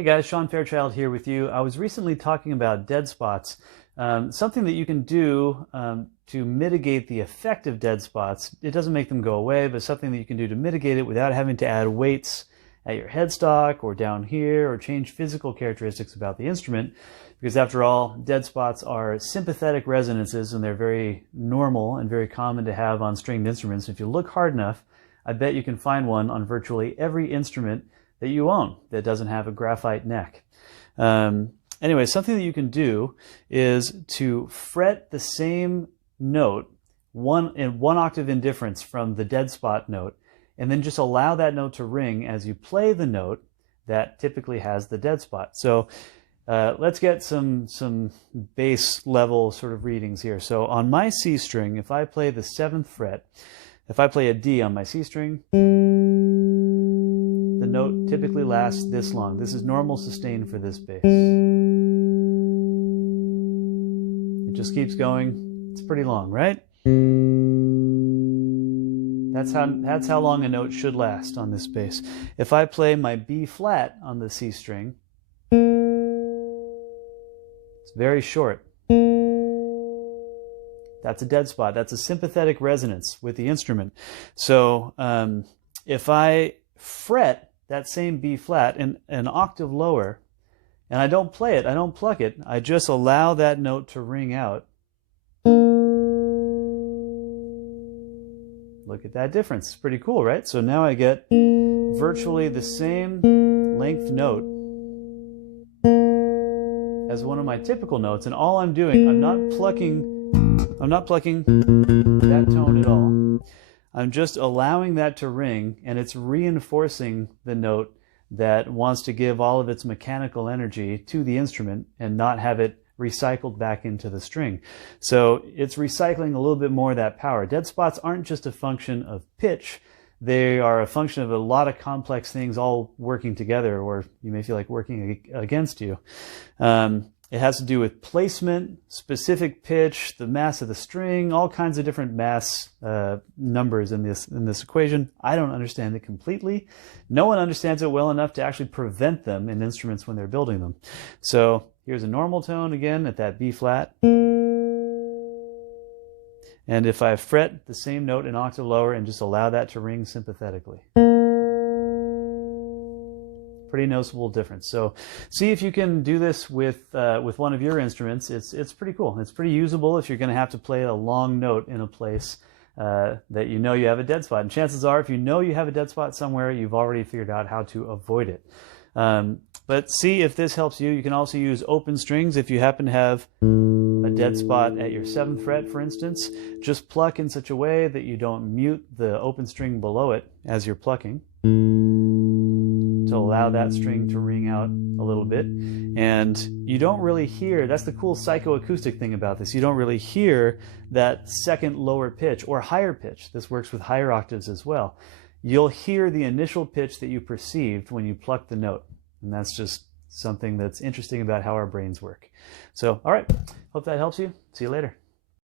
Hey guys, Sean Fairchild here with you. I was recently talking about dead spots, something that you can do to mitigate the effect of dead spots. It doesn't make them go away, but something that you can do to mitigate it without having to add weights at your headstock or down here or change physical characteristics about the instrument. Because after all, dead spots are sympathetic resonances and they're very normal and very common to have on stringed instruments. If you look hard enough, I bet you can find one on virtually every instrument that you own that doesn't have a graphite neck. Anyway, something that you can do is to fret the same note in one octave in difference from the dead spot note, and then just allow that note to ring as you play the note that typically has the dead spot. So let's get some bass level sort of readings here. So on my C string, if I play the 7th fret, if I play a D on my C string, the note typically lasts this long. This is normal sustain for this bass. It just keeps going. It's pretty long, right? That's how long a note should last on this bass. If I play my B flat on the C string, it's very short. That's a dead spot. That's a sympathetic resonance with the instrument. So if I fret that same B flat an octave lower, and I don't play it, I don't pluck it, I just allow that note to ring out. Look at that difference. It's pretty cool, right? So now I get virtually the same length note as one of my typical notes, and all I'm doing, I'm not plucking that tone at all. I'm just allowing that to ring, and it's reinforcing the note that wants to give all of its mechanical energy to the instrument and not have it recycled back into the string. So it's recycling a little bit more of that power. Dead spots aren't just a function of pitch. They are a function of a lot of complex things all working together, or you may feel like working against you. It has to do with placement, specific pitch, the mass of the string, all kinds of different mass numbers in this equation. I don't understand it completely. No one understands it well enough to actually prevent them in instruments when they're building them. So here's a normal tone again at that B flat. And if I fret the same note an octave lower and just allow that to ring sympathetically. Pretty noticeable difference. So see if you can do this with one of your instruments. It's pretty cool. It's pretty usable if you're going to have to play a long note in a place that you know you have a dead spot. And chances are, if you know you have a dead spot somewhere, you've already figured out how to avoid it. But see if this helps you. You can also use open strings if you happen to have a dead spot at your 7th fret, for instance. Just pluck in such a way that you don't mute the open string below it as you're plucking, to allow that string to ring out a little bit. And you don't really hear, that's the cool psychoacoustic thing about this, you don't really hear that second lower pitch or higher pitch. This works with higher octaves as well. You'll hear the initial pitch that you perceived when you pluck the note. And that's just something that's interesting about how our brains work. So, all right, hope that helps you. See you later.